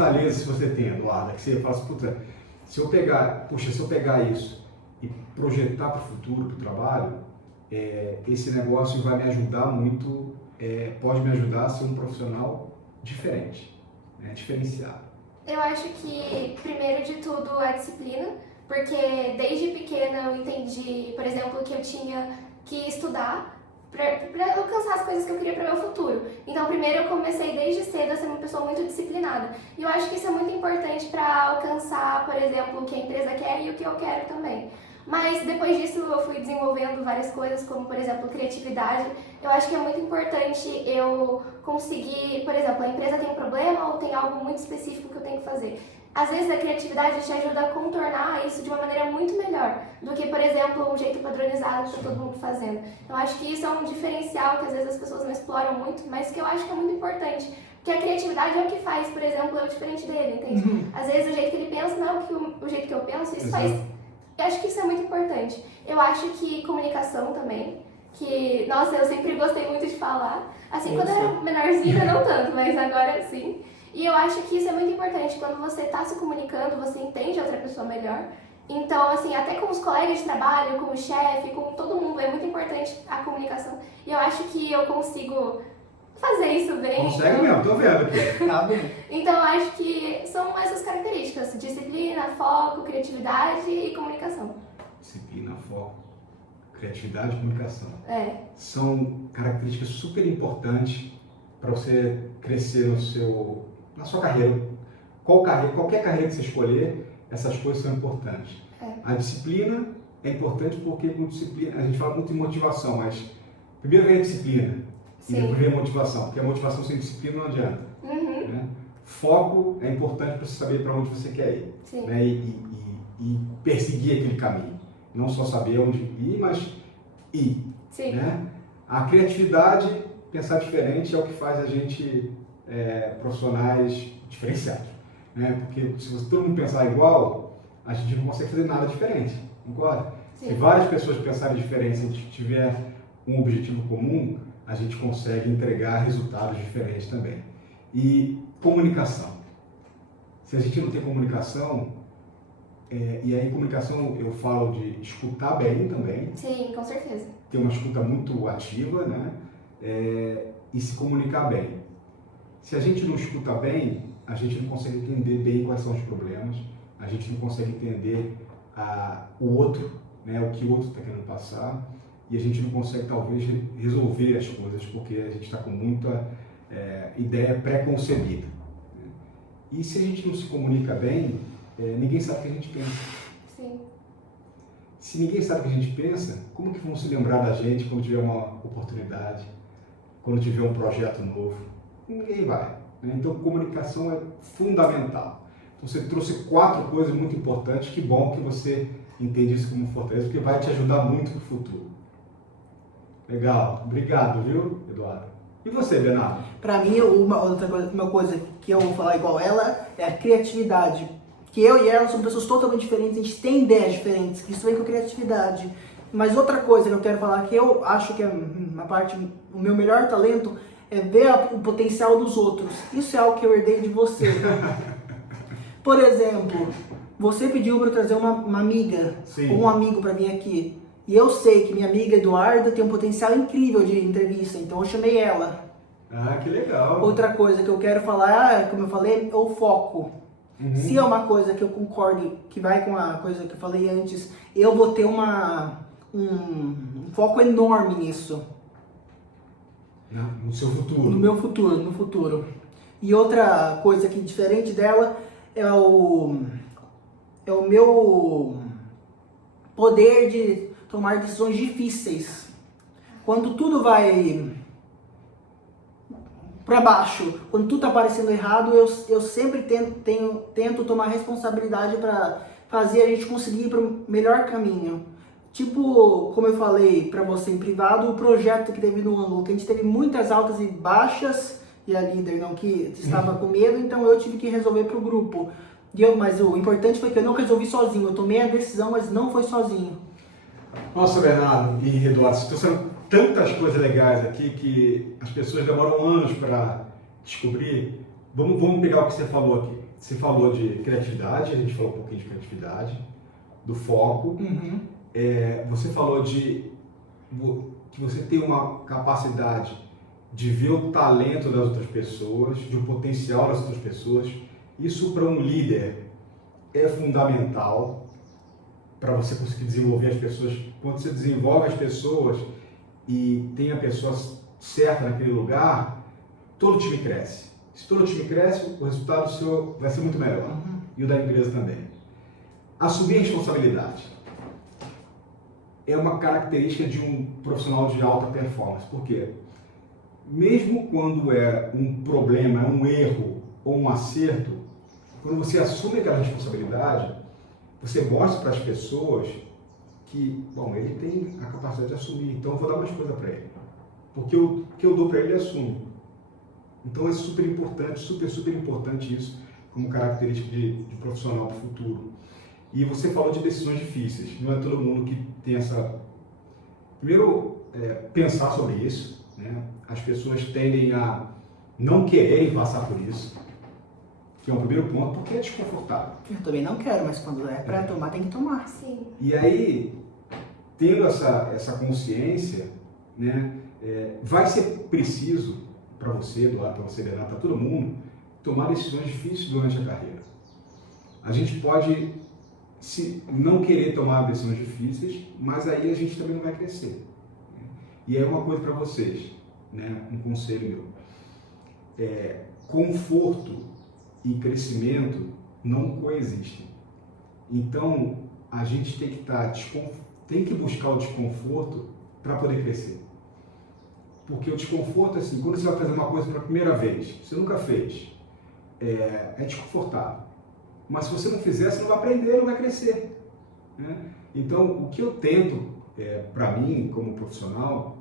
fortaleza se você tem, Eduardo, que você fala assim, puta, se eu pegar isso e projetar para o futuro, para o trabalho, esse negócio vai me ajudar muito, pode me ajudar a ser um profissional diferente, né, diferenciado. Eu acho que, primeiro de tudo, a disciplina, porque desde pequena eu entendi, por exemplo, que eu tinha que estudar para alcançar as coisas que eu queria para o meu futuro. Então, primeiro eu comecei desde cedo a ser uma pessoa muito disciplinada. E eu acho que isso é muito importante para alcançar, por exemplo, o que a empresa quer e o que eu quero também. Mas depois disso eu fui desenvolvendo várias coisas, como por exemplo criatividade. Eu acho que é muito importante eu conseguir, por exemplo, a empresa tem um problema ou tem algo muito específico que eu tenho que fazer. Às vezes a criatividade te ajuda a contornar isso de uma maneira muito melhor do que, por exemplo, um jeito padronizado que está todo mundo fazendo. Eu acho que isso é um diferencial que às vezes as pessoas não exploram muito, mas que eu acho que é muito importante. Porque a criatividade é o que faz, por exemplo, eu diferente dele, entende? Às vezes o jeito que ele pensa não é o jeito que eu penso, isso faz... Eu acho que isso é muito importante. Eu acho que comunicação também, que, nossa, eu sempre gostei muito de falar. Assim, quando eu era menorzinha, não tanto, mas agora sim. E eu acho que isso é muito importante. Quando você está se comunicando, você entende a outra pessoa melhor. Então, assim, até com os colegas de trabalho, com o chefe, com todo mundo, é muito importante a comunicação. E eu acho que eu consigo fazer isso bem. Consegue mesmo, tô vendo aqui. Tá bem. Então, eu acho que são essas características: disciplina, foco, criatividade e comunicação. Disciplina, foco, criatividade e comunicação. São características super importantes para você crescer na sua carreira. Qualquer carreira que você escolher, essas coisas são importantes. A disciplina é importante porque com disciplina, a gente fala muito em motivação, mas primeiro vem a disciplina. E depois vem a motivação, porque a motivação sem disciplina não adianta. Né? Foco é importante para você saber para onde você quer ir, né? E perseguir aquele caminho. Não só saber onde ir, mas ir. Né? A criatividade, pensar diferente, é o que faz a gente profissionais diferenciados. Né? Porque se todo mundo pensar igual, a gente não consegue fazer nada diferente, concorda? Se várias pessoas pensarem diferente, se a gente tiver um objetivo comum, a gente consegue entregar resultados diferentes também. E comunicação. Se a gente não tem comunicação, e aí comunicação eu falo de escutar bem também. Sim, com certeza. Ter uma escuta muito ativa, né? E se comunicar bem. Se a gente não escuta bem, a gente não consegue entender bem quais são os problemas, a gente não consegue entender o outro, né? O que o outro está querendo passar. E a gente não consegue, talvez, resolver as coisas, porque a gente está com muita ideia pré-concebida. E se a gente não se comunica bem, ninguém sabe o que a gente pensa. Se ninguém sabe o que a gente pensa, como que vão se lembrar da gente quando tiver uma oportunidade, quando tiver um projeto novo? Ninguém vai. Né? Então, comunicação é fundamental. Então, você trouxe 4 coisas muito importantes. Que bom que você entende isso como fortaleza, porque vai te ajudar muito no futuro. Legal, obrigado, viu, Eduardo? E você, Bernardo? Para mim, uma coisa que eu vou falar igual ela é a criatividade. Que eu e ela somos pessoas totalmente diferentes, a gente tem ideias diferentes, isso vem com a criatividade. Mas outra coisa que eu quero falar, que eu acho que é uma parte, o meu melhor talento, é ver o potencial dos outros. Isso é algo que eu herdei de você. Por exemplo, você pediu para eu trazer uma amiga, ou um amigo para vir aqui. E eu sei que minha amiga Eduarda tem um potencial incrível de entrevista, então eu chamei ela. Ah, que legal. Outra coisa que eu quero falar, como eu falei, é o foco. Se é uma coisa que eu concorde, que vai com a coisa que eu falei antes, eu vou ter um foco enorme nisso. No seu futuro. No meu futuro, no futuro. E outra coisa que diferente dela é o meu poder de tomar decisões difíceis. Quando tudo vai para baixo, quando tudo está parecendo errado, eu sempre tento tomar responsabilidade para fazer a gente conseguir ir para o melhor caminho. Tipo, como eu falei para você em privado, o projeto que teve no ângulo, que a gente teve muitas altas e baixas, e a líder não que estava com medo, então eu tive que resolver para o grupo. Mas o importante foi que eu não resolvi sozinho, eu tomei a decisão, mas não foi sozinho. Nossa, Bernardo e Eduardo, vocês trouxeram tantas coisas legais aqui que as pessoas demoram anos para descobrir. Vamos pegar o que você falou aqui. você falou de criatividade, a gente falou um pouquinho de criatividade, do foco. Você falou que você tem uma capacidade de ver o talento das outras pessoas, de o potencial das outras pessoas. Isso para um líder é fundamental para você conseguir desenvolver as pessoas. Quando você desenvolve as pessoas e tem a pessoa certa naquele lugar, todo o time cresce. Se todo o time cresce, o resultado seu vai ser muito melhor. E o da empresa também. Assumir a responsabilidade é uma característica de um profissional de alta performance. Por quê? Mesmo quando é um problema, um erro ou um acerto, quando você assume aquela responsabilidade, você mostra para as pessoas que, bom, ele tem a capacidade de assumir, então eu vou dar mais coisa para ele. Porque o que eu dou para ele, ele assume. Então é super importante, super importante isso como característica de profissional para o futuro. E você falou de decisões difíceis. Não é todo mundo que tem essa... Primeiro, pensar sobre isso, né? As pessoas tendem a não quererem passar por isso, que é um primeiro ponto, porque é desconfortável. Eu também não quero, mas quando é para tomar, tem que tomar. Sim. E aí, tendo essa consciência, né, vai ser preciso para você, Eduardo, para você, Renato, para todo mundo, tomar decisões difíceis durante a carreira. A gente pode não querer tomar decisões difíceis, mas aí a gente também não vai crescer. E é uma coisa para vocês, né, um conselho meu. Conforto e crescimento não coexistem. Então, a gente tem que buscar o desconforto para poder crescer. Porque o desconforto, assim, quando você vai fazer uma coisa pela primeira vez, você nunca fez, é desconfortável. Mas se você não fizer, você não vai aprender, não vai crescer, né? Então, o que eu tento, para mim, como profissional,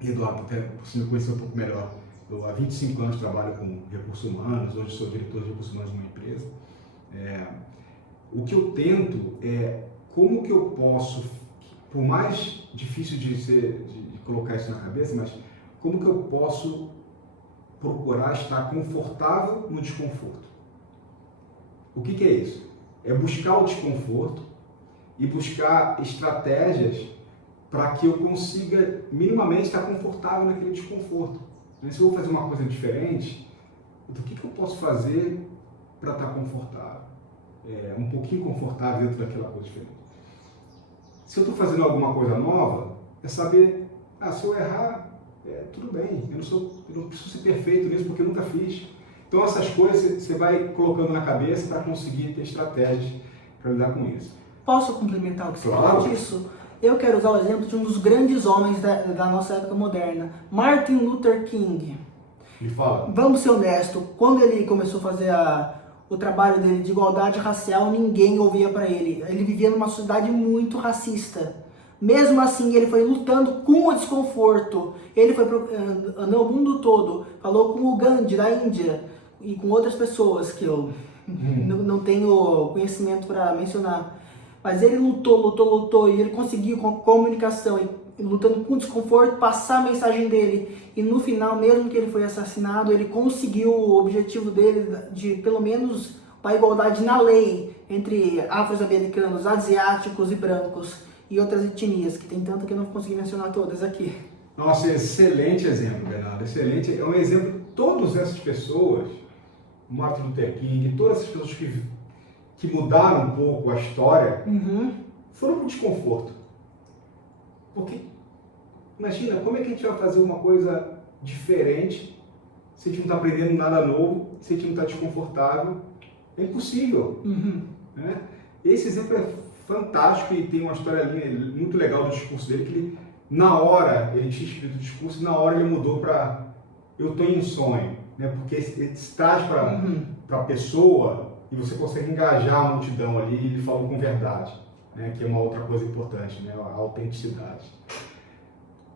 Eduardo, até por você me conhecer um pouco melhor, eu há 25 anos trabalho com recursos humanos, hoje sou diretor de recursos humanos de uma empresa. O que eu tento é como que eu posso, por mais difícil de colocar isso na cabeça, mas como que eu posso procurar estar confortável no desconforto. O que é isso? É buscar o desconforto e buscar estratégias para que eu consiga minimamente estar confortável naquele desconforto. Se eu vou fazer uma coisa diferente, o que eu posso fazer para estar confortável? Um pouquinho confortável dentro daquela coisa diferente. Se eu estou fazendo alguma coisa nova, é saber, se eu errar, tudo bem, eu não preciso ser perfeito nisso porque eu nunca fiz. Então essas coisas você vai colocando na cabeça para conseguir ter estratégias para lidar com isso. Posso complementar o que você Claro. falou disso? Eu quero usar o exemplo de um dos grandes homens da nossa época moderna, Martin Luther King. Me fala. Vamos ser honestos, quando ele começou a fazer o trabalho dele de igualdade racial, ninguém ouvia para ele. Ele vivia numa sociedade muito racista. Mesmo assim, ele foi lutando com o desconforto. Ele foi andou o mundo todo, falou com o Gandhi da Índia e com outras pessoas que eu não tenho conhecimento para mencionar. Mas ele lutou e ele conseguiu com a comunicação e lutando com o desconforto passar a mensagem dele. E no final, mesmo que ele foi assassinado, ele conseguiu o objetivo dele de pelo menos uma igualdade na lei entre afro-americanos, asiáticos e brancos e outras etnias, que tem tanto que eu não consegui mencionar todas aqui. Nossa, excelente exemplo, Bernardo, excelente. É um exemplo, todas essas pessoas, Martin Luther King, todas essas pessoas que mudaram um pouco a história, foram para o desconforto. Porque, imagina, como é que a gente vai fazer uma coisa diferente se a gente não está aprendendo nada novo, se a gente não está desconfortável? É impossível. Né? Esse exemplo é fantástico e tem uma história muito legal do discurso dele, que ele, na hora, ele tinha escrito o discurso e na hora ele mudou para eu estou em um sonho, né? Porque ele traz para a pessoa e você consegue engajar a multidão ali e ele falou com verdade, né? Que é uma outra coisa importante, né? A autenticidade.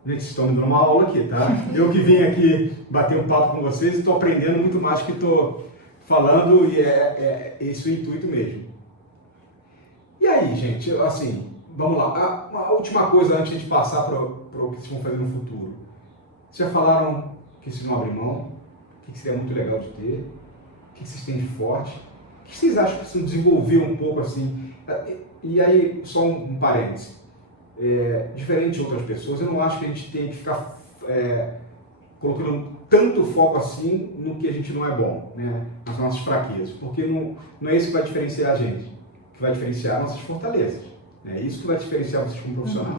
Gente, vocês estão me dando uma aula aqui, tá? Eu que vim aqui bater um papo com vocês e estou aprendendo muito mais do que estou falando e é esse o intuito mesmo. E aí, gente, assim, vamos lá. A última coisa antes de passar para o que vocês vão fazer no futuro. Vocês já falaram que vocês não abrem mão, o que seria muito legal de ter, o que vocês têm de forte. que vocês acham que precisam desenvolver um pouco assim? E aí, só um parêntese. Diferente de outras pessoas, eu não acho que a gente tem que ficar colocando tanto foco assim no que a gente não é bom, né? Nas nossas fraquezas, porque não é isso que vai diferenciar a gente, que vai diferenciar nossas fortalezas. É isso que vai diferenciar vocês como profissional.